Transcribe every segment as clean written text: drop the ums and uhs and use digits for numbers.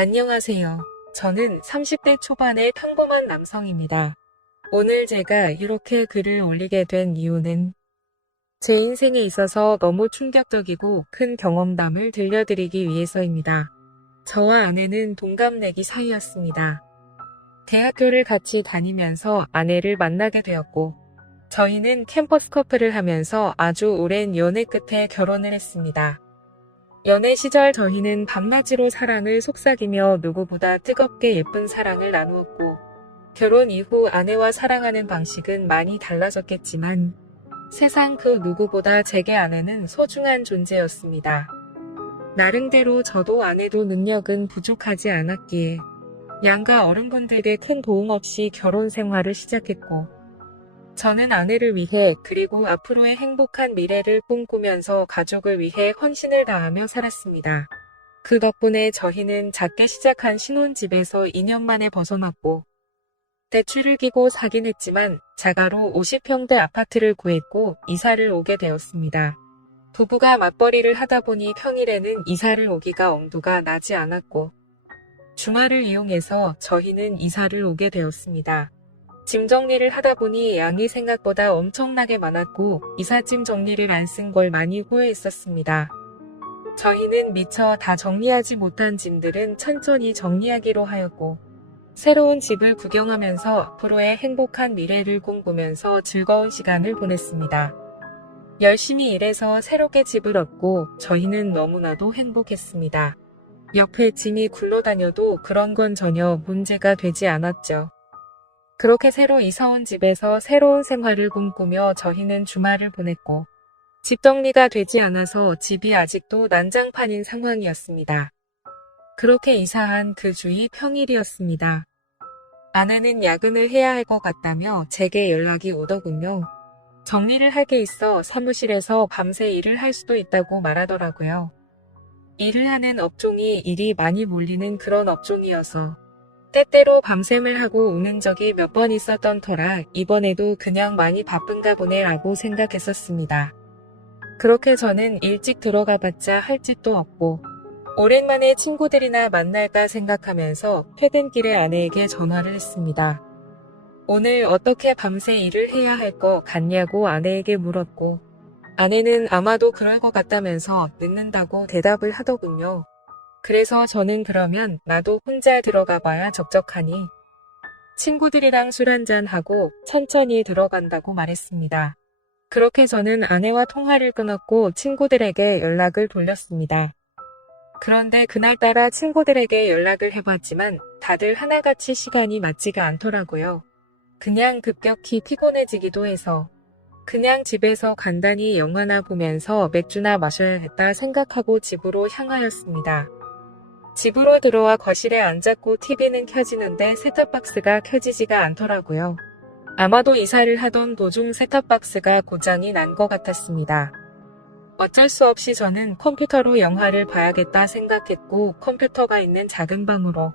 안녕하세요. 저는 30대 초반의 평범한 남성입니다. 오늘 제가 이렇게 글을 올리게 된 이유는 제 인생에 있어서 너무 충격적이고 큰 경험담을 들려드리기 위해서입니다. 저와 아내는 동갑내기 사이였습니다. 대학교를 같이 다니면서 아내를 만나게 되었고, 저희는 캠퍼스 커플을 하면서 아주 오랜 연애 끝에 결혼을 했습니다. 연애 시절 저희는 밤낮으로 사랑을 속삭이며 누구보다 뜨겁게 예쁜 사랑을 나누었고, 결혼 이후 아내와 사랑하는 방식은 많이 달라졌겠지만 세상 그 누구보다 제게 아내는 소중한 존재였습니다. 나름대로 저도 아내도 능력은 부족하지 않았기에 양가 어른분들의 큰 도움 없이 결혼 생활을 시작했고, 저는 아내를 위해 그리고 앞으로의 행복한 미래를 꿈꾸면서 가족을 위해 헌신을 다하며 살았습니다. 그 덕분에 저희는 작게 시작한 신혼집에서 2년 만에 벗어났고, 대출을 끼고 사긴 했지만 자가로 50평대 아파트를 구했고 이사를 오게 되었습니다. 부부가 맞벌이를 하다 보니 평일에는 이사를 오기가 엄두가 나지 않았고, 주말을 이용해서 저희는 이사를 오게 되었습니다. 짐 정리를 하다 보니 양이 생각보다 엄청나게 많았고 이삿짐 정리를 안 쓴 걸 많이 후회했었습니다. 저희는 미처 다 정리하지 못한 짐들은 천천히 정리하기로 하였고, 새로운 집을 구경하면서 앞으로의 행복한 미래를 꿈꾸면서 즐거운 시간을 보냈습니다. 열심히 일해서 새롭게 집을 얻고 저희는 너무나도 행복했습니다. 옆에 짐이 굴러다녀도 그런 건 전혀 문제가 되지 않았죠. 그렇게 새로 이사온 집에서 새로운 생활을 꿈꾸며 저희는 주말을 보냈고, 집 정리가 되지 않아서 집이 아직도 난장판인 상황이었습니다. 그렇게 이사한 그 주이 평일이었습니다. 아내는 야근을 해야 할 것 같다며 제게 연락이 오더군요. 정리를 할 게 있어 사무실에서 밤새 일을 할 수도 있다고 말하더라고요. 일을 하는 업종이 일이 많이 몰리는 그런 업종이어서 때때로 밤샘을 하고 오는 적이 몇 번 있었던 터라 이번에도 그냥 많이 바쁜가 보네 라고 생각했었습니다. 그렇게 저는 일찍 들어가봤자 할 짓도 없고 오랜만에 친구들이나 만날까 생각하면서 퇴근길에 아내에게 전화를 했습니다. 오늘 어떻게 밤새 일을 해야 할 것 같냐고 아내에게 물었고, 아내는 아마도 그럴 것 같다면서 늦는다고 대답을 하더군요. 그래서 저는 그러면 나도 혼자 들어가 봐야 적적하니 친구들이랑 술 한잔하고 천천히 들어간다고 말했습니다. 그렇게 저는 아내와 통화를 끊었고 친구들에게 연락을 돌렸습니다. 그런데 그날따라 친구들에게 연락을 해봤지만 다들 하나같이 시간이 맞지가 않더라고요. 그냥 급격히 피곤해지기도 해서 그냥 집에서 간단히 영화나 보면서 맥주나 마셔야겠다 생각하고 집으로 향하였습니다. 집으로 들어와 거실에 앉았고 TV는 켜지는데 셋톱박스가 켜지지가 않더라고요. 아마도 이사를 하던 도중 셋톱박스가 고장이 난 것 같았습니다. 어쩔 수 없이 저는 컴퓨터로 영화를 봐야겠다 생각했고 컴퓨터가 있는 작은 방으로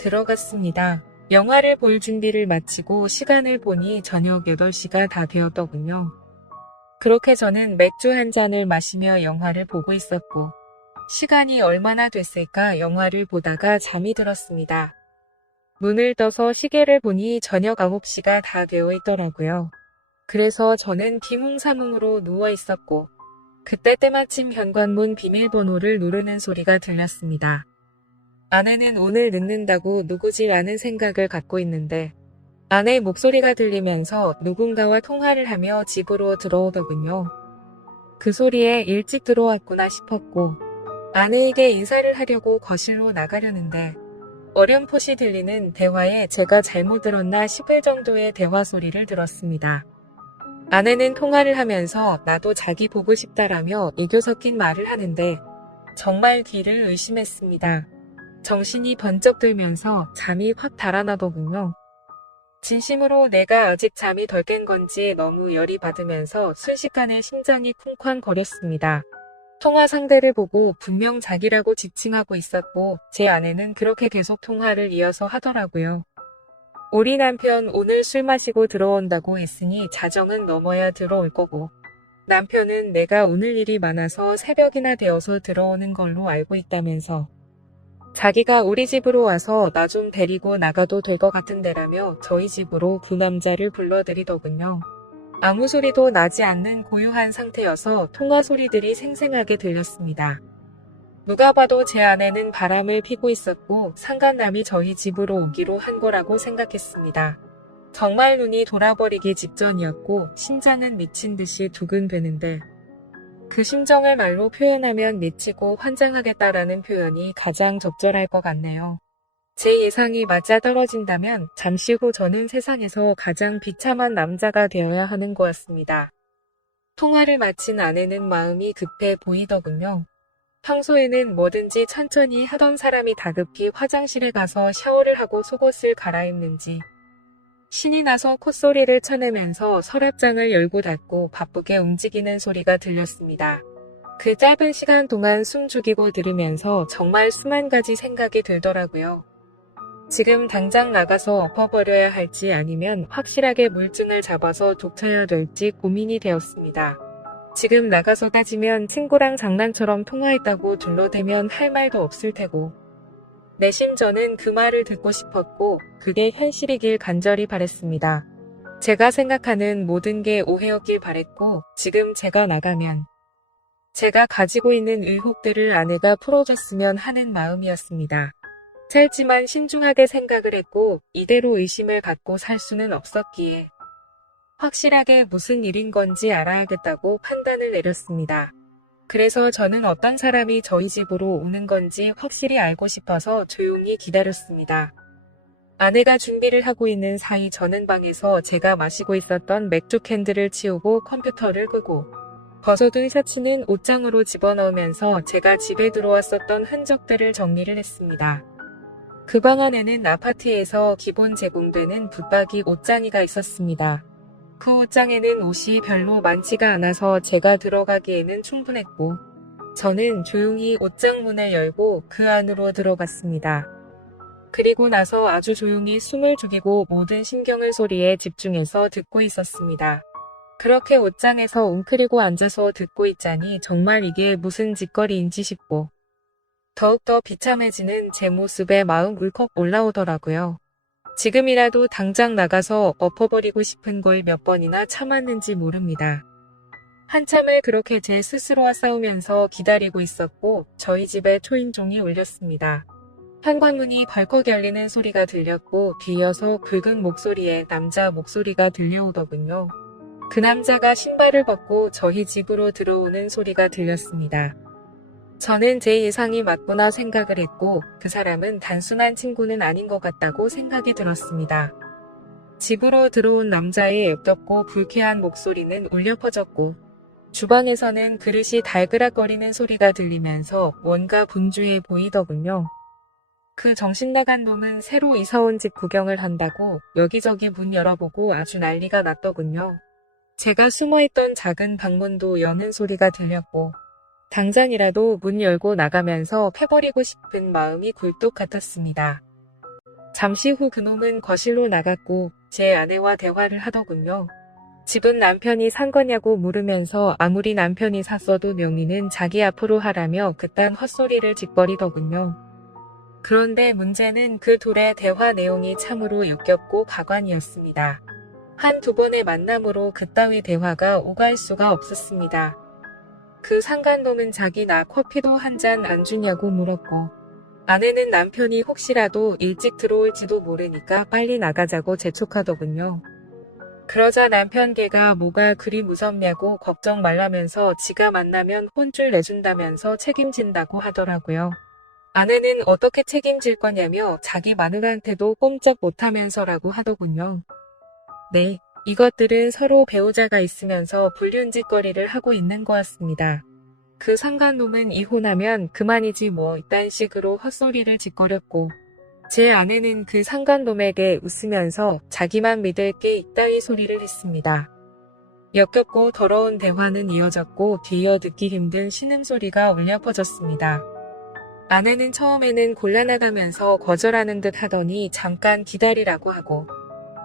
들어갔습니다. 영화를 볼 준비를 마치고 시간을 보니 저녁 8시가 다 되었더군요. 그렇게 저는 맥주 한 잔을 마시며 영화를 보고 있었고, 시간이 얼마나 됐을까 영화를 보다가 잠이 들었습니다. 눈을 떠서 시계를 보니 저녁 9시가 다 되어 있더라고요. 그래서 저는 비몽사몽으로 누워 있었고, 그때 때마침 현관문 비밀번호를 누르는 소리가 들렸습니다. 아내는 오늘 늦는다고 누구지라는 생각을 갖고 있는데, 아내 목소리가 들리면서 누군가와 통화를 하며 집으로 들어오더군요. 그 소리에 일찍 들어왔구나 싶었고, 아내에게 인사를 하려고 거실로 나가려는데 어렴풋이 들리는 대화에 제가 잘못 들었나 싶을 정도의 대화 소리를 들었습니다. 아내는 통화를 하면서 나도 자기 보고 싶다라며 애교 섞인 말을 하는데 정말 귀를 의심했습니다. 정신이 번쩍 들면서 잠이 확 달아나더군요. 진심으로 내가 아직 잠이 덜 깬 건지 너무 열이 받으면서 순식간에 심장이 쿵쾅거렸습니다. 통화 상대를 보고 분명 자기라고 지칭하고 있었고 제 아내는 그렇게 계속 통화를 이어서 하더라고요. 우리 남편 오늘 술 마시고 들어온다고 했으니 자정은 넘어야 들어올 거고, 남편은 내가 오늘 일이 많아서 새벽이나 되어서 들어오는 걸로 알고 있다면서 자기가 우리 집으로 와서 나 좀 데리고 나가도 될 것 같은데라며 저희 집으로 그 남자를 불러들이더군요. 아무 소리도 나지 않는 고요한 상태여서 통화 소리들이 생생하게 들렸습니다. 누가 봐도 제 아내는 바람을 피고 있었고 상간남이 저희 집으로 오기로 한 거라고 생각했습니다. 정말 눈이 돌아버리기 직전이었고 심장은 미친 듯이 두근대는데 그 심정을 말로 표현하면 미치고 환장하겠다라는 표현이 가장 적절할 것 같네요. 제 예상이 맞아 떨어진다면 잠시 후 저는 세상에서 가장 비참한 남자가 되어야 하는 거였습니다. 통화를 마친 아내는 마음이 급해 보이더군요. 평소에는 뭐든지 천천히 하던 사람이 다급히 화장실에 가서 샤워를 하고 속옷을 갈아입는지 신이 나서 콧소리를 쳐내면서 서랍장을 열고 닫고 바쁘게 움직이는 소리가 들렸습니다. 그 짧은 시간 동안 숨 죽이고 들으면서 정말 수만 가지 생각이 들더라고요. 지금 당장 나가서 엎어버려야 할지 아니면 확실하게 물증을 잡아서 족쳐야 될지 고민이 되었습니다. 지금 나가서 따지면 친구랑 장난처럼 통화했다고 둘러대면 할 말도 없을 테고 내심 저는 그 말을 듣고 싶었고 그게 현실이길 간절히 바랬습니다. 제가 생각하는 모든 게 오해였길 바랬고 지금 제가 나가면 제가 가지고 있는 의혹들을 아내가 풀어줬으면 하는 마음이었습니다. 짧지만 신중하게 생각을 했고 이대로 의심을 갖고 살 수는 없었기에 확실하게 무슨 일인 건지 알아야겠다고 판단을 내렸습니다. 그래서 저는 어떤 사람이 저희 집으로 오는 건지 확실히 알고 싶어서 조용히 기다렸습니다. 아내가 준비를 하고 있는 사이 저는 방에서 제가 마시고 있었던 맥주 캔들을 치우고 컴퓨터를 끄고 벗어둔 셔츠는 옷장으로 집어넣으면서 제가 집에 들어왔었던 흔적들을 정리를 했습니다. 그 방 안에는 아파트에서 기본 제공되는 붙박이 옷장이가 있었습니다. 그 옷장에는 옷이 별로 많지가 않아서 제가 들어가기에는 충분했고 저는 조용히 옷장 문을 열고 그 안으로 들어갔습니다. 그리고 나서 아주 조용히 숨을 죽이고 모든 신경을 소리에 집중해서 듣고 있었습니다. 그렇게 옷장에서 웅크리고 앉아서 듣고 있자니 정말 이게 무슨 짓거리인지 싶고 더욱더 비참해지는 제 모습에 마음 울컥 올라오더라고요. 지금이라도 당장 나가서 엎어버리고 싶은 걸 몇 번이나 참았는지 모릅니다. 한참을 그렇게 제 스스로와 싸우면서 기다리고 있었고 저희 집에 초인종이 울렸습니다. 현관문이 벌컥 열리는 소리가 들렸고 뒤이어서 굵은 목소리에 남자 목소리가 들려오더군요. 그 남자가 신발을 벗고 저희 집으로 들어오는 소리가 들렸습니다. 저는 제 예상이 맞구나 생각을 했고 그 사람은 단순한 친구는 아닌 것 같다고 생각이 들었습니다. 집으로 들어온 남자의 역겹고 불쾌한 목소리는 울려 퍼졌고 주방에서는 그릇이 달그락거리는 소리가 들리면서 뭔가 분주해 보이더군요. 그 정신나간 놈은 새로 이사온 집 구경을 한다고 여기저기 문 열어보고 아주 난리가 났더군요. 제가 숨어있던 작은 방문도 여는 소리가 들렸고 당장이라도 문 열고 나가면서 패버리고 싶은 마음이 굴뚝 같았습니다. 잠시 후 그놈은 거실로 나갔고 제 아내와 대화를 하더군요. 집은 남편이 산 거냐고 물으면서 아무리 남편이 샀어도 명의는 자기 앞으로 하라며 그딴 헛소리를 짓거리더군요. 그런데 문제는 그 둘의 대화 내용이 참으로 역겹고 가관이었습니다. 한두 번의 만남으로 그따위 대화가 오갈 수가 없었습니다. 그 상간놈은 자기나 커피도 한 잔 안 주냐고 물었고 아내는 남편이 혹시라도 일찍 들어올지도 모르니까 빨리 나가자고 재촉하더군요. 그러자 남편 걔가 뭐가 그리 무섭냐고 걱정 말라면서 지가 만나면 혼쭐 내준다면서 책임진다고 하더라고요. 아내는 어떻게 책임질 거냐며 자기 마누라한테도 꼼짝 못하면서라고 하더군요. 네. 이것들은 서로 배우자가 있으면서 불륜짓거리를 하고 있는 거였습니다. 그 상간놈은 이혼하면 그만이지 뭐 이딴 식으로 헛소리를 짓거렸고 제 아내는 그 상간놈에게 웃으면서 자기만 믿을 게 이따위 소리를 했습니다. 역겹고 더러운 대화는 이어졌고 뒤이어 듣기 힘든 신음소리가 울려 퍼졌습니다. 아내는 처음에는 곤란하다면서 거절하는 듯 하더니 잠깐 기다리라고 하고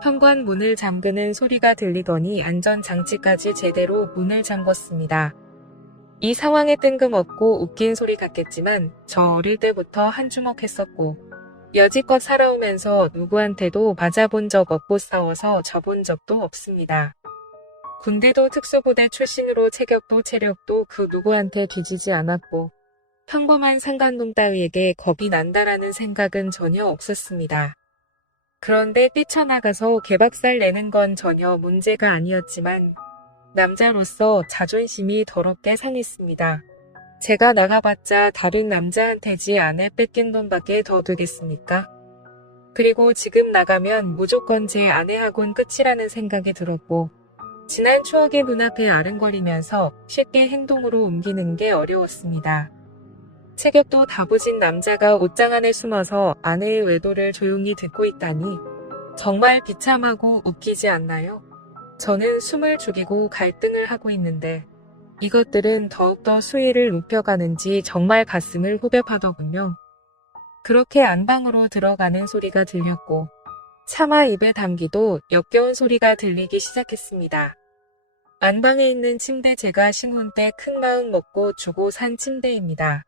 현관 문을 잠그는 소리가 들리더니 안전장치까지 제대로 문을 잠궜습니다. 이 상황에 뜬금없고 웃긴 소리 같겠지만 저 어릴 때부터 한주먹했었고 여지껏 살아오면서 누구한테도 맞아본 적 없고 싸워서 져본 적도 없습니다. 군대도 특수부대 출신으로 체격도 체력도 그 누구한테 뒤지지 않았고 평범한 상간놈 따위에게 겁이 난다라는 생각은 전혀 없었습니다. 그런데 뛰쳐나가서 개박살 내는 건 전혀 문제가 아니었지만 남자로서 자존심이 더럽게 상했습니다. 제가 나가봤자 다른 남자한테지 아내 뺏긴 돈밖에 더 되겠습니까? 그리고 지금 나가면 무조건 제 아내하고는 끝이라는 생각이 들었고 지난 추억이 눈앞에 아른거리면서 쉽게 행동으로 옮기는 게 어려웠습니다. 체격도 다부진 남자가 옷장 안에 숨어서 아내의 외도를 조용히 듣고 있다니 정말 비참하고 웃기지 않나요? 저는 숨을 죽이고 갈등을 하고 있는데 이것들은 더욱더 수위를 높여가는지 정말 가슴을 후벼파더군요. 그렇게 안방으로 들어가는 소리가 들렸고 차마 입에 담기도 역겨운 소리가 들리기 시작했습니다. 안방에 있는 침대 제가 신혼 때 큰 마음 먹고 주고 산 침대입니다.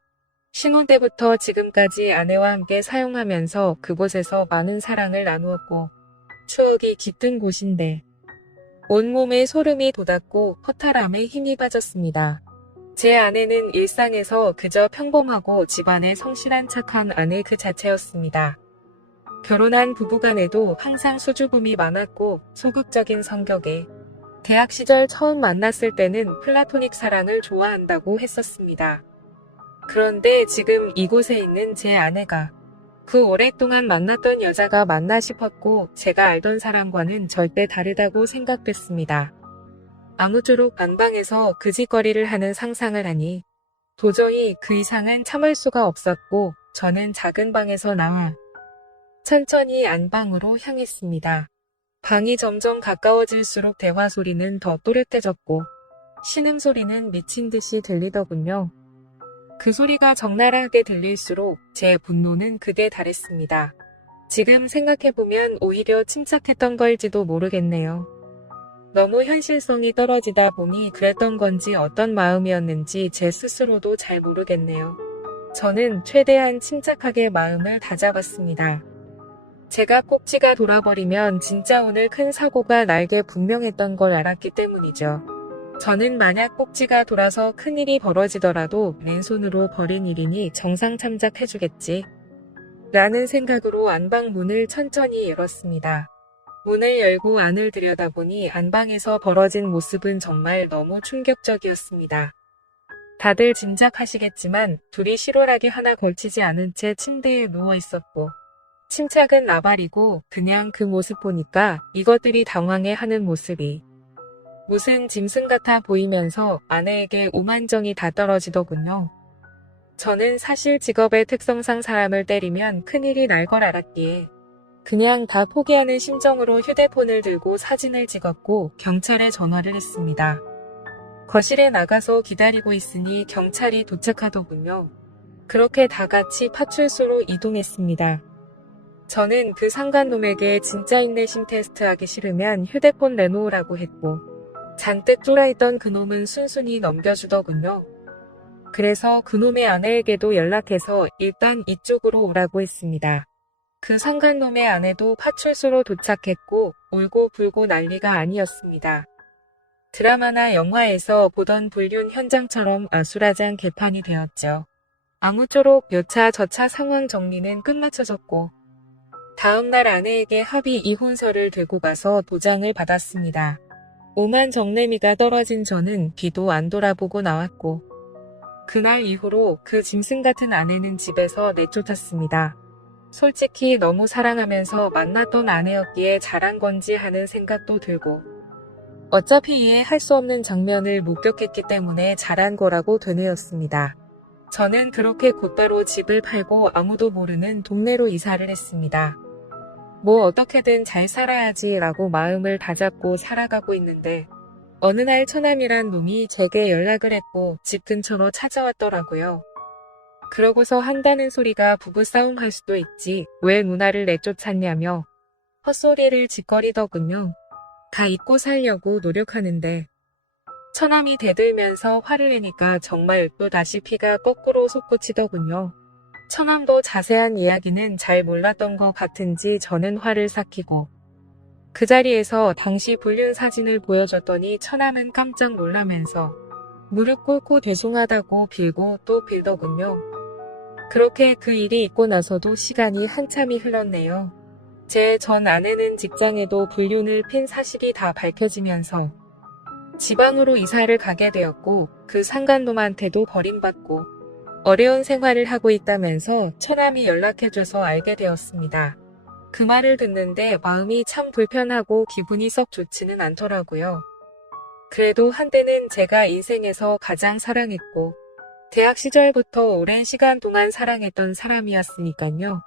신혼 때부터 지금까지 아내와 함께 사용하면서 그곳에서 많은 사랑을 나누었고 추억이 깃든 곳인데 온몸에 소름이 돋았고 허탈함에 힘이 빠졌습니다. 제 아내는 일상에서 그저 평범하고 집안에 성실한 착한 아내 그 자체였습니다. 결혼한 부부간에도 항상 수줍음이 많았고 소극적인 성격에 대학 시절 처음 만났을 때는 플라토닉 사랑을 좋아한다고 했었습니다. 그런데 지금 이곳에 있는 제 아내가 그 오랫동안 만났던 여자가 맞나 싶었고 제가 알던 사람과는 절대 다르다고 생각됐습니다. 아무쪼록 안방에서 그 짓거리를 하는 상상을 하니 도저히 그 이상은 참을 수가 없었고 저는 작은 방에서 나와 천천히 안방으로 향했습니다. 방이 점점 가까워질수록 대화 소리는 더 또렷해졌고 신음소리는 미친 듯이 들리더군요. 그 소리가 적나라하게 들릴수록 제 분노는 극에 달했습니다. 지금 생각해보면 오히려 침착했던 걸지도 모르겠네요. 너무 현실성이 떨어지다 보니 그랬던 건지 어떤 마음이었는지 제 스스로도 잘 모르겠네요. 저는 최대한 침착하게 마음을 다잡았습니다. 제가 꼭지가 돌아버리면 진짜 오늘 큰 사고가 날게 분명했던 걸 알았기 때문이죠. 저는 만약 꼭지가 돌아서 큰일이 벌어지더라도 맨손으로 벌인 일이니 정상 참작해주겠지 라는 생각으로 안방 문을 천천히 열었습니다. 문을 열고 안을 들여다보니 안방에서 벌어진 모습은 정말 너무 충격적이었습니다. 다들 짐작하시겠지만 둘이 실오라기 하나 걸치지 않은 채 침대에 누워 있었고 침착은 나발이고 그냥 그 모습 보니까 이것들이 당황해하는 모습이 무슨 짐승 같아 보이면서 아내에게 오만정이 다 떨어지더군요. 저는 사실 직업의 특성상 사람을 때리면 큰일이 날 걸 알았기에 그냥 다 포기하는 심정으로 휴대폰을 들고 사진을 찍었고 경찰에 전화를 했습니다. 거실에 나가서 기다리고 있으니 경찰이 도착하더군요. 그렇게 다 같이 파출소로 이동했습니다. 저는 그 상간놈에게 진짜 인내심 테스트하기 싫으면 휴대폰 내놓으라고 했고 잔뜩 쫄아있던 그놈은 순순히 넘겨주더군요. 그래서 그놈의 아내에게도 연락해서 일단 이쪽으로 오라고 했습니다. 그 상간놈의 아내도 파출소로 도착했고 울고 불고 난리가 아니었습니다. 드라마나 영화에서 보던 불륜 현장처럼 아수라장 개판이 되었죠. 아무쪼록 여차 저차 상황 정리는 끝마쳐졌고 다음날 아내에게 합의 이혼서를 들고 가서 도장을 받았습니다. 오만 정내미가 떨어진 저는 뒤도 안 돌아보고 나왔고 그날 이후로 그 짐승 같은 아내는 집에서 내쫓았습니다. 솔직히 너무 사랑하면서 만났던 아내였기에 잘한 건지 하는 생각도 들고 어차피 이해할 수 없는 장면을 목격했기 때문에 잘한 거라고 되뇌었습니다. 저는 그렇게 곧바로 집을 팔고 아무도 모르는 동네로 이사를 했습니다. 뭐 어떻게든 잘 살아야지 라고 마음을 다잡고 살아가고 있는데 어느 날 처남이란 놈이 제게 연락을 했고 집 근처로 찾아왔더라고요. 그러고서 한다는 소리가 부부싸움 할 수도 있지 왜 누나를 내쫓았냐며 헛소리를 짓거리더군요. 다 잊고 살려고 노력하는데 처남이 대들면서 화를 내니까 정말 또다시 피가 거꾸로 솟구치더군요. 처남도 자세한 이야기는 잘 몰랐던 것 같은지 저는 화를 삭히고 그 자리에서 당시 불륜 사진을 보여줬더니 처남은 깜짝 놀라면서 무릎 꿇고 죄송하다고 빌고 또 빌더군요. 그렇게 그 일이 있고 나서도 시간이 한참이 흘렀네요. 제 전 아내는 직장에도 불륜을 핀 사실이 다 밝혀지면서 지방으로 이사를 가게 되었고 그 상간놈한테도 버림받고 어려운 생활을 하고 있다면서 처남이 연락해줘서 알게 되었습니다. 그 말을 듣는데 마음이 참 불편하고 기분이 썩 좋지는 않더라고요. 그래도 한때는 제가 인생에서 가장 사랑했고 대학 시절부터 오랜 시간 동안 사랑했던 사람이었으니까요.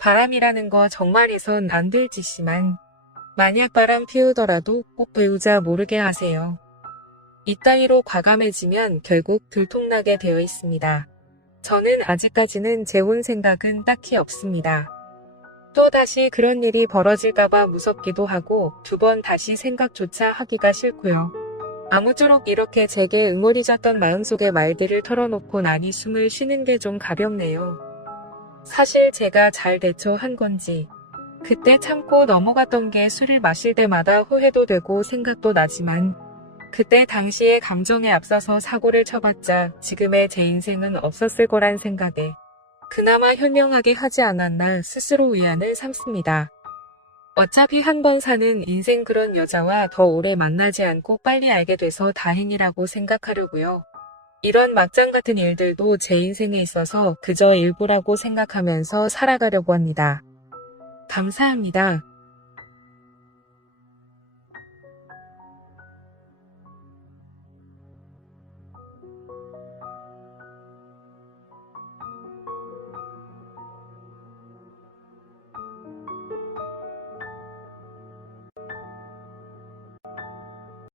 바람이라는 거 정말 해선 안 될 짓이지만 만약 바람 피우더라도 꼭 배우자 모르게 하세요. 이따위로 과감해지면 결국 들통나게 되어 있습니다. 저는 아직까지는 재혼 생각은 딱히 없습니다. 또다시 그런 일이 벌어질까봐 무섭기도 하고 두 번 다시 생각조차 하기가 싫고요. 아무쪼록 이렇게 제게 응어리졌던 마음속의 말들을 털어놓고 나니 숨을 쉬는 게 좀 가볍네요. 사실 제가 잘 대처한 건지 그때 참고 넘어갔던 게 술을 마실 때마다 후회도 되고 생각도 나지만 그때 당시의 감정에 앞서서 사고를 쳐봤자 지금의 제 인생은 없었을 거란 생각에 그나마 현명하게 하지 않았나 스스로 위안을 삼습니다. 어차피 한 번 사는 인생 그런 여자와 더 오래 만나지 않고 빨리 알게 돼서 다행이라고 생각하려고요. 이런 막장 같은 일들도 제 인생에 있어서 그저 일부라고 생각하면서 살아가려고 합니다. 감사합니다.